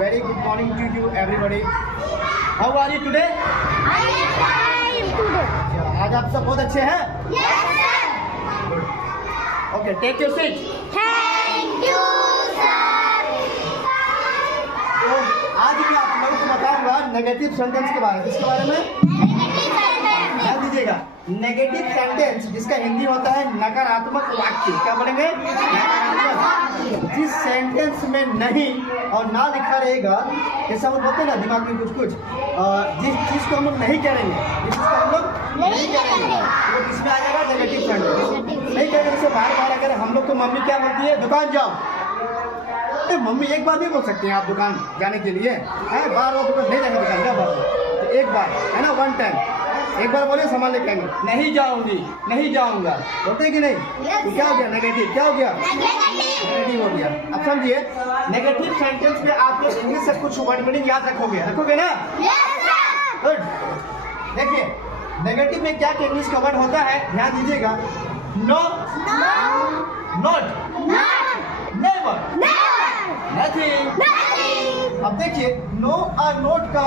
Very good morning to you everybody. How are you today? I am fine today. आज आप सब बहुत अच्छे हैं? Yes sir. Okay, take your seat. Thank you sir. तो आज मैं आप लोगों को बताऊंगा नेगेटिव सेंटेंस के बारे में। किसके बारे में? Negative sentence. ध्यान दीजिएगा। नेगेटिव सेंटेंस जिसका हिंदी होता है नकारात्मक वाक्य। क्या बोलेंगे? नकारात्मक। जिस सेंटेंस में नहीं और ना लिखा रहेगा, जैसा हम बोलते हैं ना दिमाग में कुछ जिस चीज को हम लोग नहीं करेंगे, जिस चीज को हम लोग नहीं करेंगे, वो किसमें आ जाएगा? Negative sentence. नहीं करेंगे जैसे बार बार अगर हम लोग को मम्मी क्या बोलती है? दुकान जाओ। मम्मी एक बार नहीं बोल सकते हैं आप दुकान जाने के लिए, है बार बार दुकान नहीं जाएंगे, दुकान बार तो एक बार है ना, वन टाइम एक बार बोले सामान लेके आएंगे, नहीं जाऊंगी, नहीं जाऊंगा, बोलते हैं कि नहीं? तो क्या हो गया? नेगेटिव। क्या हो गया? नेगेटिव हो गया। अब समझिए, नेगेटिव सेंटेंस में आप लोग इंग्लिश से कुछ वर्ड मीनिंग याद रखोगे ना? गुड। देखिए नेगेटिव में क्या इंग्लिश का वर्ड होता है, ध्यान दीजिएगा। No, not, never, nothing. अब देखिए नो और नोट का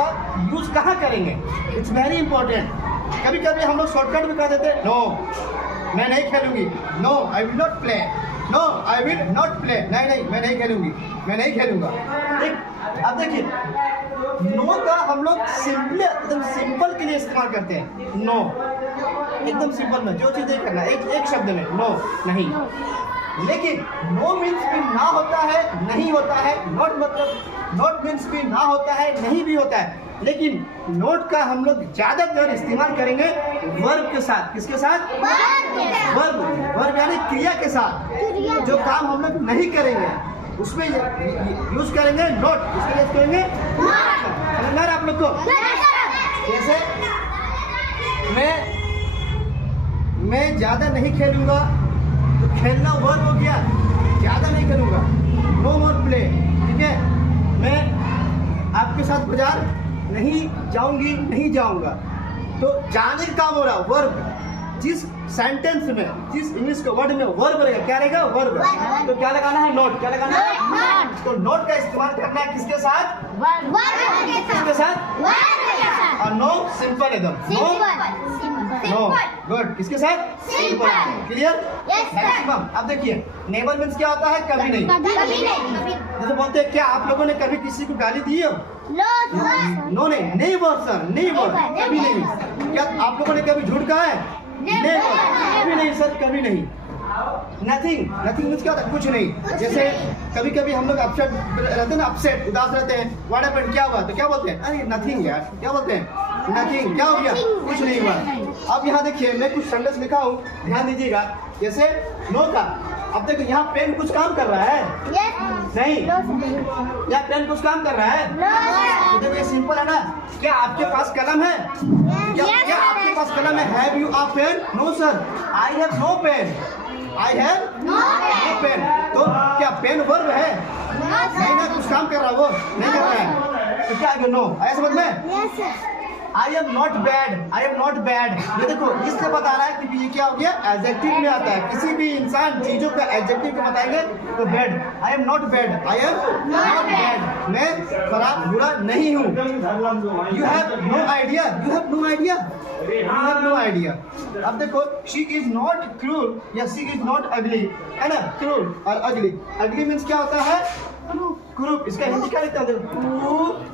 यूज कहाँ करेंगे? It's very important. कभी कभी हम लोग शॉर्टकट में कह देते हैं, नो मैं नहीं खेलूंगी, no I will not play, no I will not play, नहीं मैं नहीं खेलूंगी, मैं नहीं खेलूंगा। ठीक। अब देखिए नो का हम लोग सिंपली एकदम सिंपल के लिए इस्तेमाल करते हैं। नो एकदम सिंपल में जो चीज़ नहीं करना, एक शब्द में नो, नहीं। लेकिन नो मीन्स भी ना होता है, नहीं होता है। नॉट मतलब नॉट मीन्स भी ना होता है, नहीं भी होता है। लेकिन नोट का हम लोग ज्यादातर इस्तेमाल करेंगे वर्ब के साथ। किसके साथ? वर्ब यानी क्रिया के साथ। जो काम हम लोग नहीं करेंगे उसमें यूज करेंगे नोट, उसके यूज करेंगे समझ आप लोग को? जैसे मैं ज्यादा नहीं खेलूंगा, तो खेलना वर्ब हो गया, ज्यादा नहीं खेलूंगा, नो मोर प्ले। ठीक है, मैं आपके साथ बाजार नहीं जाऊंगी, नहीं जाऊंगा, तो जाने का काम हो रहा वर्ब। जिस सेंटेंस में, जिस इंग्लिश के वर्ड में वर्ब रहेगा, क्या रहेगा? वर्ब। तो क्या लगाना है? नोट। क्या लगाना है? तो नोट का इस्तेमाल करना है किसके साथ? किसके साथ? और नो सिंपल एकदम। No good. किसके साथ? क्लियर? मैक्सिमम। अब देखिए नेवर मीन्स क्या होता है? कभी नहीं। जैसे बोलते हैं, क्या आप लोगों ने कभी किसी को गाली दी हो? नो नहीं सर, नहीं कभी नहीं। क्या आप लोगों ने कभी झूठ कहा है? कभी नहीं सर, कभी नहीं। नथिंग मीन्स क्या होता है? कुछ नहीं। जैसे कभी कभी हम लोग अपसेट रहते हैं ना, अपसेट उदास रहते हैं, व्हाट हैपेंड, क्या हुआ? तो क्या बोलते हैं? अरे नथिंग यार। क्या बोलते हैं? नथिंग। क्या हो गया? कुछ नहीं हुआ। अब यहाँ देखिए मैं कुछ सेंटेंस लिखा हूँ, ध्यान दीजिएगा। जैसे नो का, अब देखो यहाँ पेन कुछ काम कर रहा है? नहीं। या पेन कुछ काम कर रहा है? तो देखो ये सिंपल है ना। क्या आपके पास कलम है? क्या आपके पास कलम है? Have you a pen? No sir, I have no pen. I have no pen. तो क्या पेन वर्ब है? नहीं ना, कुछ काम कर रहा है वो, नहीं कर रहा है। तो क्या नो आया समझ में? आई am not bad, I am not bad. ये देखो इससे बता रहा है कि ये क्या हो गया? एडजेक्टिव में आता है। किसी भी इंसान चीजों का एडजेक्टिव को बताएंगे तो bad. I am not bad, I am not bad. मैं खराब बुरा नहीं हूँ। You have no idea, you have no idea, you have no idea. अब देखो शी इज नॉट क्रूर या शी इज नॉट अगली, है ना? क्रूर और अगली। अगली मीन्स क्या होता है? क्रूर। इसका हिंदी क्या लिखते हैं?